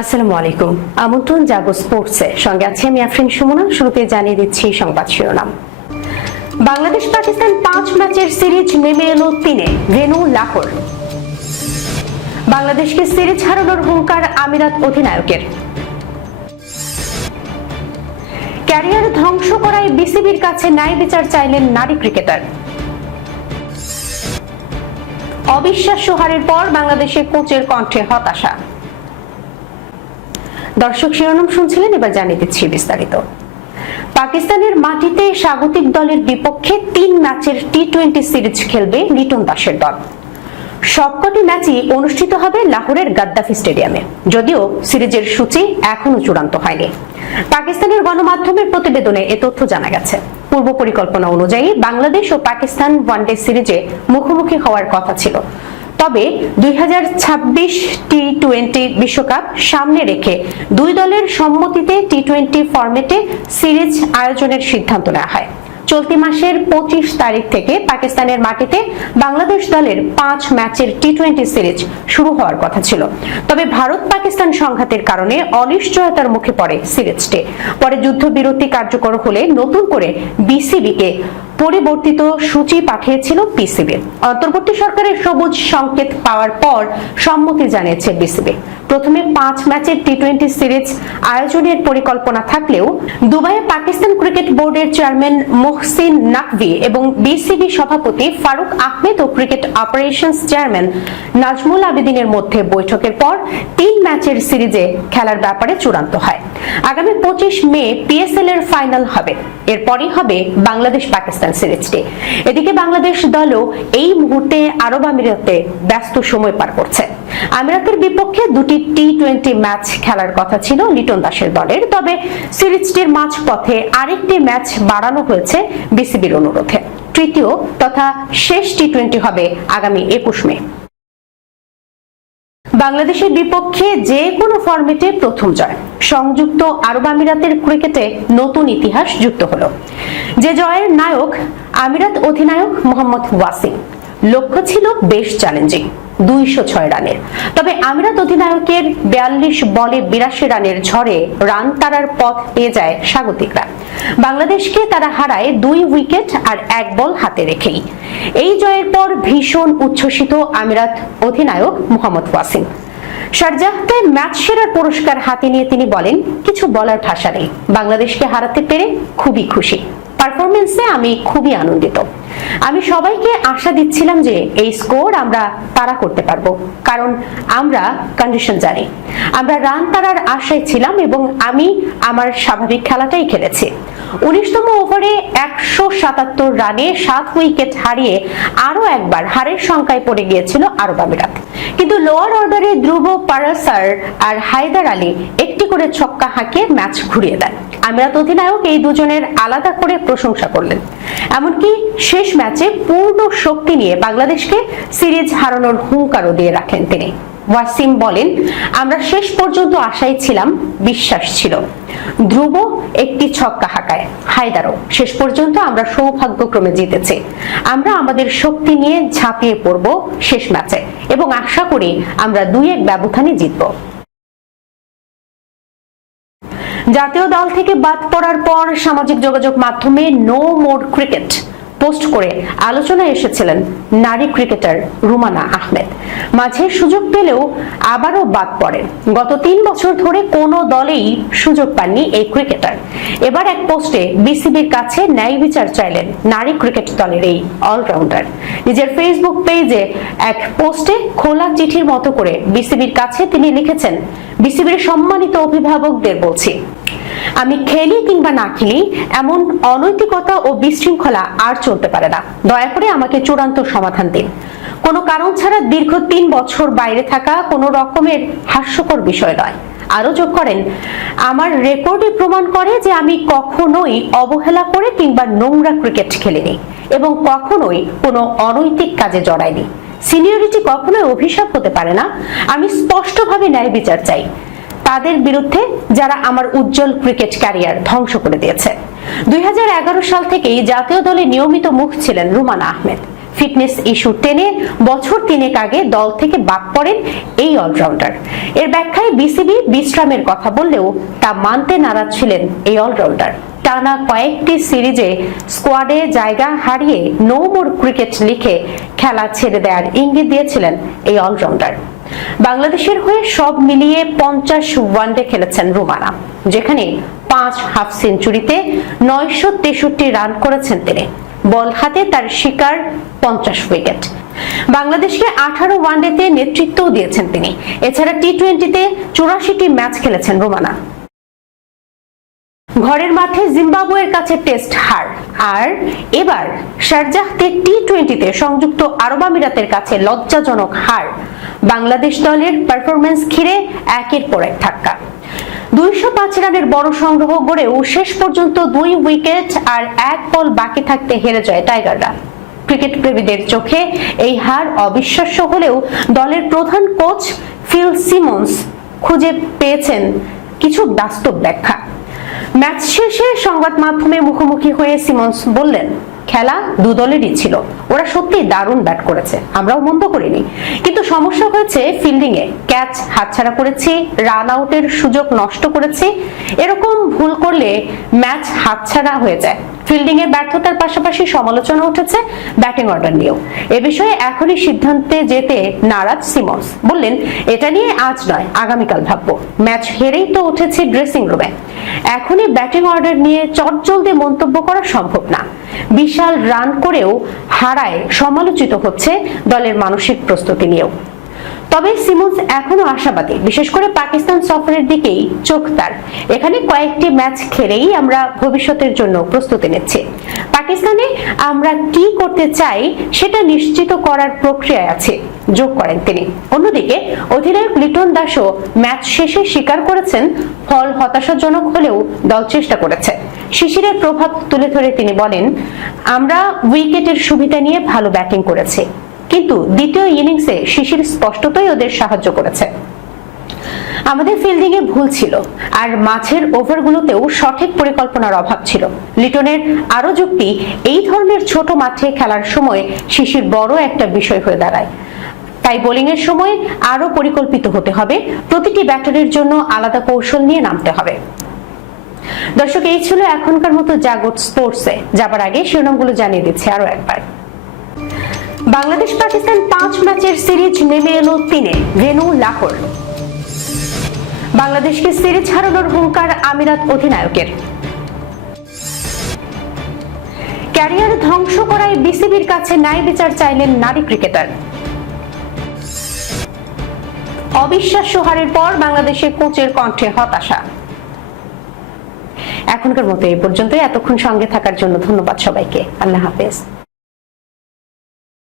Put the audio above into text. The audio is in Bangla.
আসসালামু আলাইকুম। আমন্ত্রণ জাগো স্পোর্টসে। সঙ্গে আছে আমি আফরিন সুমনা। শুরুতে জানিয়ে দিচ্ছি সংবাদ শিরোনাম। বাংলাদেশ পাকিস্তান পাঁচ ম্যাচের সিরিজ নেমে এলো তিনে, ভেনু লাহোর। বাংলাদেশকে সিরিজ হারানোর হুঙ্কার আমিরাত অধিনায়কের। ক্যারিয়ার ধ্বংস করায় বিসিবির কাছে ন্যায় বিচার চাইলেন নারী ক্রিকেটার। অবিশ্বাস্য হারের পর বাংলাদেশের কোচের কণ্ঠে হতাশা। দর্শক শিরোনাম শুনছিলেন, এবার জানিয়ে দিচ্ছি বিস্তারিত। পাকিস্তানের মাটিতে স্বাগতিক দলের বিপক্ষে তিন ম্যাচের টি টোয়েন্টি সিরিজ খেলবে লিটন দাসের দল। সবকটি ম্যাচই অনুষ্ঠিত হবে লাহোরের গাদ্দাফি স্টেডিয়ামে, যদিও সিরিজের সূচি এখনও চূড়ান্ত হয়নি। পাকিস্তানের গণমাধ্যমের প্রতিবেদনে এ তথ্য জানা গেছে। পূর্ব পরিকল্পনা অনুযায়ী বাংলাদেশ ও পাকিস্তান ওয়ানডে সিরিজে মুখোমুখি হওয়ার কথা ছিল। তবে দুই টি টোয়েন্টি বিশ্বকাপ সামনে রেখে দুই দলের সম্মতিতে টি টোয়েন্টি ফরম্যাটে সিরিজ আয়োজনের সিদ্ধান্ত নেওয়া হয়। চলতি মাসের পঁচিশ তারিখ থেকে পাকিস্তানের মাটিতে বাংলাদেশ দলের পাঁচ ম্যাচের টি টোয়েন্টি সিরিজ শুরু হওয়ার কথা ছিল। তবে ভারত পাকিস্তান সংঘাতের কারণে অনিশ্চয়তার মুখে পড়ে সিরিজটি। পরে যুদ্ধবিরতি কার্যকর হলে নতুন করে বিসিবিকে পরিবর্তিত সূচি পাঠিয়েছিল পিসিবি অন্তর্বর্তী সরকারের সবুজ সংকেত পাওয়ার পর সম্মতি জানিয়েছে বিসিবি। প্রথমে পাঁচ ম্যাচের টি টোয়েন্টি সিরিজ আয়োজনের পরিকল্পনা থাকলেও দুবাইয়ে পাকিস্তান ক্রিকেট বোর্ডের চেয়ারম্যান মোহসিন নাকভি এবং বিসিবি সভাপতি ফারুক আহমেদ ও ক্রিকেট অপারেশনস চেয়ারম্যান নাজমুল আবেদিনের মধ্যে বৈঠকের পর তিন ম্যাচের সিরিজে খেলার ব্যাপারে চূড়ান্ত হয়। আগামী পঁচিশ মে পিএসএল এর ফাইনাল হবে। এরপরই হবে বাংলাদেশ পাকিস্তান সিরিজটি। এদিকে বাংলাদেশ দলও এই মুহূর্তে আরব আমিরাতে ব্যস্ত সময় পার করছে। আমিরাতের বিপক্ষে দুটি টি টোয়েন্টি ম্যাচ খেলার কথা ছিল লিটন দাসের দলের। তবে সিরিজটির মাঝপথে আরেকটি ম্যাচ বাড়ানো হয়েছে বিসিবির অনুরোধে। তৃতীয় তথা শেষ টি টোয়েন্টি হবে আগামী একুশ মে। বাংলাদেশের বিপক্ষে যে কোনো ফরম্যাটে প্রথম জয়। সংযুক্ত আরব আমিরাতের ক্রিকেটে নতুন ইতিহাস যুক্ত হলো। যে জয়ের নায়ক আমিরাত অধিনায়ক মোহাম্মদ ওয়াসিম। লক্ষ্য ছিল বেশ চ্যালেঞ্জিং দুইশো ছয় রানের। তবে আমিরাত অধিনায়কের বিয়াল্লিশ বলে বিরাশি রানের ঝড়ে রান তারার পথ পেয়ে যায় স্বাগতিকরা। বাংলাদেশকে তারা হারায় দুই উইকেট আর এক বল হাতে রেখেই। এই জয়ের পর ভীষণ উচ্ছ্বসিত আমিরাত অধিনায়ক মোহাম্মদ ওয়াসিম। শারজাহতে ম্যাচ সেরার পুরস্কার হাতে নিয়ে তিনি বলেন, কিছু বলার ভাষা নেই। বাংলাদেশকে হারাতে পেরে খুবই খুশি। পারফরমেন্সে আমি খুবই আনন্দিত। আমি সবাইকে আশা দিচ্ছিলাম যে এই স্কোর আমরা তারা করতে পারব। কারণ আমরা কন্ডিশন জানি। আমরা রান তারার আশায় ছিলাম এবং আমি আমার স্বাভাবিক খেলাটাই খেলেছি। উনিশতম ওভারে একশো সাতাত্তর রানে সাত উইকেট হারিয়ে আরও একবার হারের সংখ্যায় পড়ে গিয়েছিল আরব আমিরাত কিন্তু লোয়ার অর্ডারে ধ্রুব পারাসার আর হায়দার আলী একটি করে ছক্কা হাঁকিয়ে ম্যাচ ঘুরিয়ে দেন। আমিরাত অধিনায়ক এই দুজনের আলাদা করে প্রশংসা করলেন। এমনকি শেষ ম্যাচে পূর্ণ শক্তি নিয়ে বাংলাদেশকে সিরিজ হারানোর হুঙ্কারও দিয়ে রাখেন তিনি। ওয়াসিম বলেন, আমরা শেষ পর্যন্ত আশায় ছিলাম, বিশ্বাস ছিল। ধ্রুব একটি ছক্কা হাঁকায়। হায়দারও, শেষ পর্যন্ত আমরা সৌভাগ্যক্রমে জিতেছি। আমরা আমাদের শক্তি নিয়ে ঝাঁপিয়ে পড়ব শেষ ম্যাচে এবং আশা করি আমরা দুই এক ব্যবধানে জিতব। জাতীয় দল থেকে বাদ পড়ার পর সামাজিক যোগাযোগ মাধ্যমে নো মোর ক্রিকেট পোস্ট করে আলোচনায় এসেছিলেন নারী ক্রিকেটার রুমানা আহমেদ। মাঝে সুযোগ পেলেও আবারও বাদ পড়েন। গত তিন বছর ধরে কোনো দলেই সুযোগ পাননি এই ক্রিকেটার। এবার এক পোস্টে বিসিবির কাছে ন্যায় বিচার চাইলেন নারী ক্রিকেট দলের এই অলরাউন্ডার। নিজের ফেসবুক পেজে এক পোস্টে খোলা চিঠির মতো করে বিসিবির কাছে তিনি লিখেছেন, বিসিবির সম্মানিত অভিভাবকদের বলছি আমি খেলি কিংবা না খেলি, এমন অনৈতিকতা ও বিশৃঙ্খলা আর চলতে পারে না। দয়া করে আমাকে চূড়ান্ত সমাধান দিন। কোনো কারণ ছাড়া দীর্ঘ তিন বছর বাইরে থাকা কোনো রকমের হাস্যকর বিষয় নয়। আরও যোগ করেন, আমার রেকর্ডই প্রমাণ করে যে আমি কখনোই অবহেলা করে কিংবা নোংরা ক্রিকেট খেলিনি এবং কখনোই কোনো অনৈতিক কাজে জড়াইনি। সিনিয়রিটি কখনোই অভিশাপ হতে পারে না। আমি স্পষ্টভাবে ন্যায় বিচার চাই। তাদের বিরুদ্ধে যারা আমার উজ্জ্বল ক্রিকেট ক্যারিয়ার ধ্বংস করে দিয়েছে। দুই হাজার এগারো সাল থেকেই জাতীয় দলে নিয়মিত মুখ ছিলেন রুমানা আহমেদ। ফিটনেস ইস্যু টেনে বছর তিনেক আগে দল থেকে বাদ পড়েন এই অলরাউন্ডার। এর ব্যাখ্যায় বিসিবি বিশ্রামের কথা বললেও তা মানতে নারাজ ছিলেন এই অলরাউন্ডার। টানা কয়েকটি সিরিজে স্কোয়াডে জায়গা হারিয়ে নো মোর ক্রিকেট লিখে খেলা ছেড়ে দেওয়ার ইঙ্গিত দিয়েছিলেন এই অলরাউন্ডার। বাংলাদেশের হয়ে সব মিলিয়ে পঞ্চাশ ওয়ানডে খেলেছেন রুমানা, যেখানে পাঁচ হাফ সেঞ্চুরিতে নয়শো তেষট্টি রান করেছেন তিনি। বল হাতে তার শিকার পঞ্চাশ উইকেট। বাংলাদেশকে আঠারো ওয়ানডেতে নেতৃত্বও দিয়েছেন তিনি। এছাড়া টি টোয়েন্টিতে চুরাশিটি ম্যাচ খেলেছেন রোমানা। ঘরের মাঠে জিম্বাবুয়ের কাছে টেস্ট হার। আর এবার শারজাহতে টি টোয়েন্টিতে সংযুক্ত আরব আমিরাতের কাছে লজ্জাজনক হার। বাংলাদেশ দলের পারফরমেন্স ঘিরে একের পর এক ধাক্কা। দুইশো পাঁচ রানের বড় সংগ্রহ গড়েও শেষ পর্যন্ত দুই উইকেট আর এক বল বাকি থাকতে হেরে যায় টাইগাররা। ক্রিকেট প্রেমীদের চোখে এই হার অবিশ্বাস্য হলেও দলের প্রধান কোচ ফিল সিমন্স খুঁজে পেয়েছেন কিছু বাস্তব ব্যাখ্যা। ম্যাচ শেষে সংবাদ মাধ্যমে মুখোমুখি হয়ে সিমন্স বললেন, খেলা দু দলেরই ছিল। ওরা সত্যি দারুণ ব্যাট করেছে। আমরাও মন্দ করিনি। কিন্তু সমস্যা হয়েছে ফিল্ডিং এ ক্যাচ হাতছাড়া করেছি, রান আউটের সুযোগ নষ্ট করেছি। এরকম ভুল করলে ম্যাচ হাতছাড়া হয়ে যায়। ফিল্ডিং এর ব্যর্থতার পাশাপাশি সমালোচনা উঠেছে ব্যাটিং অর্ডার নিয়েও। এ বিষয়ে এখনই সিদ্ধান্তে যেতে নারাজ সিমন্স। বললেন, এটা নিয়ে আজ নয়, আগামীকাল ভাববো। ম্যাচ হেরেই তো উঠেছে ড্রেসিং রুমে। এখনই ব্যাটিং অর্ডার নিয়ে চটজলদি মন্তব্য করা সম্ভব না। বিশাল রান করেও হারায় সমালোচিত হচ্ছে দলের মানসিক প্রস্তুতি নিয়েও। তবে সিমন্স এখনও আশাবাদী, বিশেষ করে পাকিস্তান সফরের দিকেই চোখ তার। এখানে কয়েকটি ম্যাচ খেলেই আমরা ভবিষ্যতের জন্য প্রস্তুতি নিচ্ছি। পাকিস্তানে আমরা কি করতে চাই সেটা নিশ্চিত করার প্রক্রিয়ায় আছে, যোগ করেন তিনি। অন্যদিকে, অধিনায়ক লিটন দাসও ম্যাচ শেষে স্বীকার করেছেন, ফল হতাশাজনক হলেও দল চেষ্টা করেছে। শিশিরের প্রভাব তুলে ধরে তিনি বলেন, আমরা উইকেটের সুবিধা নিয়ে ভালো ব্যাটিং করেছি। কিন্তু দ্বিতীয় ইনিংসে শিশির স্পষ্টতই ওদের সাহায্য করেছে। আমাদের ফিল্ডিং এ ভুল ছিল, আর মাঝের ওভারগুলোতেও সঠিক পরিকল্পনার অভাব ছিল। লিটনের আরও যুক্তি, এই ধরনের ছোট মাঠে খেলার সময় শিশির বড় একটা বিষয় হয়ে দাঁড়ায়। তাই বোলিং এর সময় আরও পরিকল্পিত হতে হবে, প্রতিটি ব্যাটারের জন্য আলাদা কৌশল নিয়ে নামতে হবে। দর্শক, এই ছিল এখনকার মতো জাগত স্পোর্টসে যাবার আগে শিরোনামগুলো জানিয়ে দিচ্ছে আরও একবার। বাংলাদেশ পাকিস্তান পাঁচ ম্যাচের সিরিজ নেমে এলো তিনে ভেনু লাহোর। বাংলাদেশকে সিরিজ হারানোর হুঙ্কার আমিরাত অধিনায়কের। ক্যারিয়ার ধ্বংস করায় বিসিবির কাছে ন্যায় বিচার চাইলেন নারী ক্রিকেটার। অবিশ্বাস্য হারের পর বাংলাদেশের কোচের কণ্ঠে হতাশা। এখনকার মতো এই পর্যন্ত এতক্ষণ সঙ্গে থাকার জন্য ধন্যবাদ সবাইকে। আল্লাহ হাফেজ।